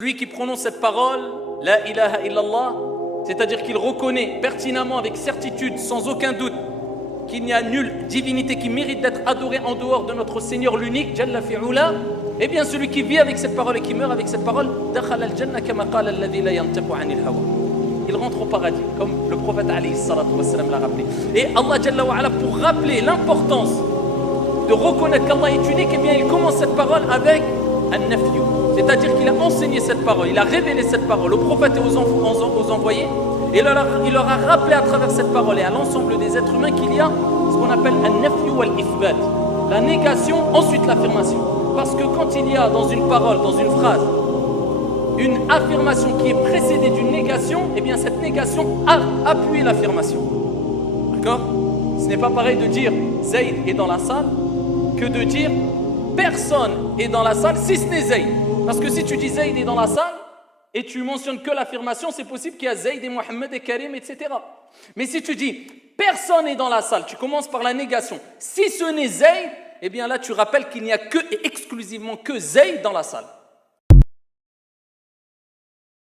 Celui qui prononce cette parole, la ilaha illallah, c'est-à-dire qu'il reconnaît pertinemment avec certitude, sans aucun doute, qu'il n'y a nulle divinité qui mérite d'être adorée en dehors de notre Seigneur l'unique, Jalla fi'ula, eh bien celui qui vit avec cette parole et qui meurt avec cette parole, dakhala al-jannah kama qala alladhi la yantiqu 'anil hawa. Il rentre au paradis, comme le prophète alayhi salatu wassalam l'a rappelé. Et Allah Jalla wa ala, pour rappeler l'importance de reconnaître qu'Allah est unique, eh bien il commence cette parole avec un-nafyu. C'est-à-dire qu'il a enseigné cette parole, il a révélé cette parole aux prophètes et aux envoyés, et il leur a rappelé à travers cette parole et à l'ensemble des êtres humains qu'il y a ce qu'on appelle un-nafyu wal-ithbat, la négation, ensuite l'affirmation. Parce que quand il y a dans une parole, dans une phrase, une affirmation qui est précédée d'une négation, eh bien cette négation appuie l'affirmation. D'accord ? Ce n'est pas pareil de dire Zayd est dans la salle que de dire personne est dans la salle si ce n'est Zayd. Parce que si tu dis Zayd est dans la salle et tu mentionnes que l'affirmation, c'est possible qu'il y a Zayd et Mohammed et Karim, etc. Mais si tu dis personne est dans la salle, tu commences par la négation. Si ce n'est Zayd, eh bien là tu rappelles qu'il n'y a que et exclusivement que Zayd dans la salle.